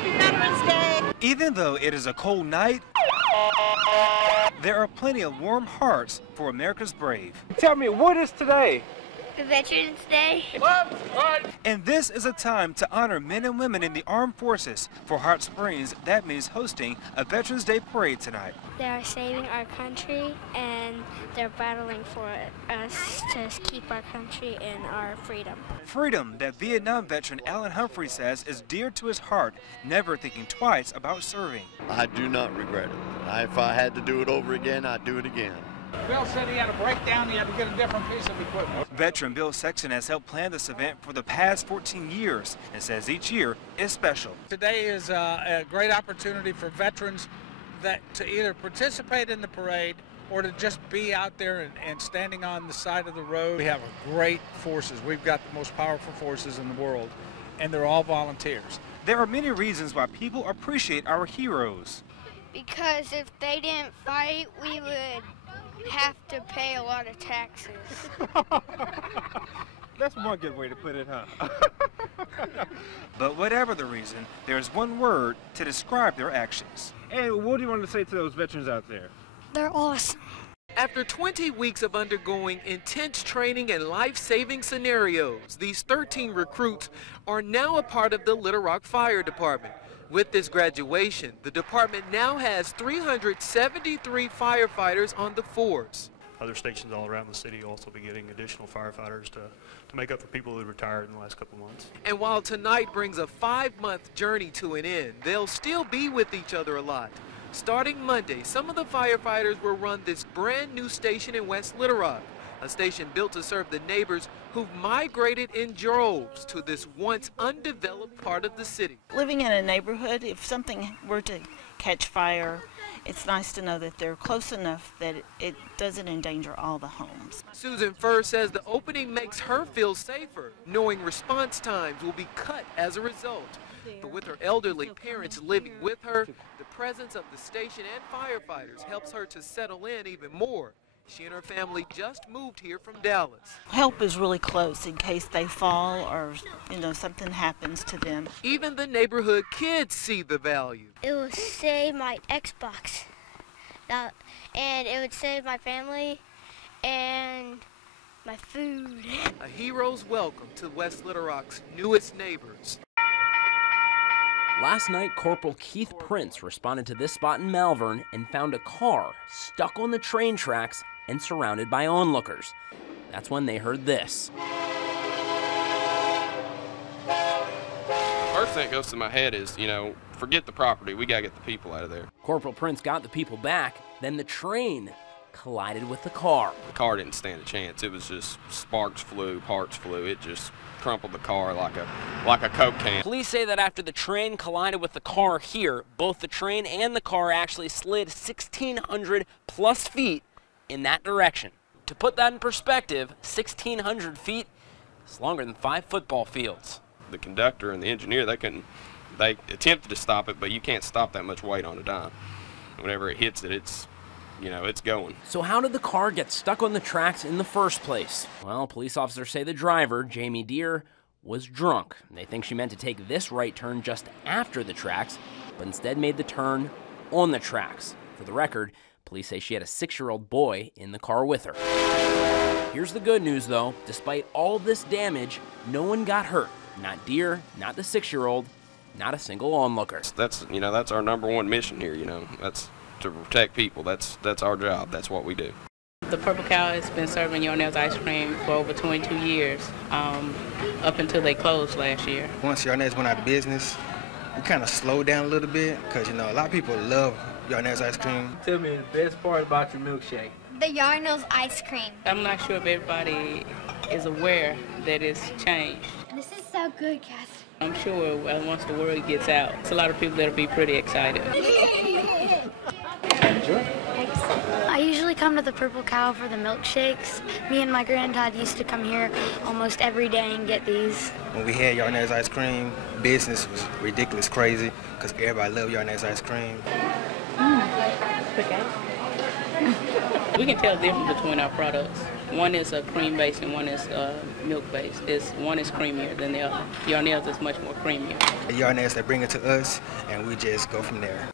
Happy Veterans Day! Even though it is a cold night, there are plenty of warm hearts for America's brave. Tell me, what is today? Veterans Day. And this is a time to honor men and women in the armed forces. For Hot Springs, that means hosting a Veterans Day parade tonight. They are saving our country and they're battling for us to keep our country and our freedom. Freedom that Vietnam veteran Alan Humphrey says is dear to his heart, never thinking twice about serving. I do not regret it. If I had to do it over again, I'd do it again. Bill said he had to break down, he had to get a different piece of equipment. Veteran Bill Sexton has helped plan this event for the past 14 years and says each year is special. Today is a great opportunity for veterans to either participate in the parade or to just be out there and standing on the side of the road. We have great forces. We've got the most powerful forces in the world, and they're all volunteers. There are many reasons why people appreciate our heroes. Because if they didn't fight, we would have to pay a lot of taxes. That's one good way to put it, huh? But whatever the reason, there's one word to describe their actions. And what do you want to say to those veterans out there? They're awesome. After 20 weeks of undergoing intense training and life-saving scenarios, these 13 recruits are now a part of the Little Rock Fire Department. With this graduation, the department now has 373 firefighters on the force. Other stations all around the city will also be getting additional firefighters to make up for people who retired in the last couple of months. And while tonight brings a 5-month journey to an end, they'll still be with each other a lot. Starting Monday, some of the firefighters will run this brand new station in West Little Rock, a station built to serve the neighbors who've migrated in droves to this once undeveloped part of the city. Living in a neighborhood, if something were to catch fire, it's nice to know that they're close enough that it doesn't endanger all the homes. Susan Furr says the opening makes her feel safer, knowing response times will be cut as a result. But with her elderly parents living with her, the presence of the station and firefighters helps her to settle in even more. She and her family just moved here from Dallas. Help is really close in case they fall or, something happens to them. Even the neighborhood kids see the value. It will save my Xbox, and it would save my family and my food. A hero's welcome to West Little Rock's newest neighbors. Last night, Corporal Keith Prince responded to this spot in Malvern and found a car stuck on the train tracks and surrounded by onlookers. That's when they heard this. First thing that goes to my head is, forget the property. We gotta get the people out of there. Corporal Prince got the people back, then the train collided with the car. The car didn't stand a chance. It was just sparks flew, parts flew. It just crumpled the car like a Coke can. Police say that after the train collided with the car here, both the train and the car actually slid 1,600 plus feet in that direction. To put that in perspective, 1,600 feet is longer than 5 football fields. The conductor and the engineer, they attempted to stop it, but you can't stop that much weight on a dime. Whenever it hits it, it's going. So how did the car get stuck on the tracks in the first place? Well, police officers say the driver, Jamie Deere, was drunk. They think she meant to take this right turn just after the tracks, but instead made the turn on the tracks. For the record, police say she had a 6-year-old boy in the car with her. Here's the good news, though. Despite all this damage, no one got hurt. Not Deere, not the 6-year-old, not a single onlooker. That's our #1 mission here, That's to protect people. That's our job. That's what we do. The Purple Cow has been serving Yarnell's ice cream for over 22 years, up until they closed last year. Once Yarnell's went out of business, we kind of slowed down a little bit because, a lot of people love Yarnell's ice cream. Tell me the best part about your milkshake. The Yarnell's ice cream. I'm not sure if everybody is aware that it's changed. This is so good, Cass. I'm sure once the word gets out, it's a lot of people that'll be pretty excited. Enjoy. Thanks. I usually come to the Purple Cow for the milkshakes. Me and my granddad used to come here almost every day and get these. When we had Yarnell's ice cream, business was ridiculous crazy because everybody loved Yarnell's ice cream. Okay. We can tell the difference between our products. One is a cream based and one is milk based. One is creamier than the other. Yarnell's is much more creamier. The Yarnell's, they bring it to us, and we just go from there.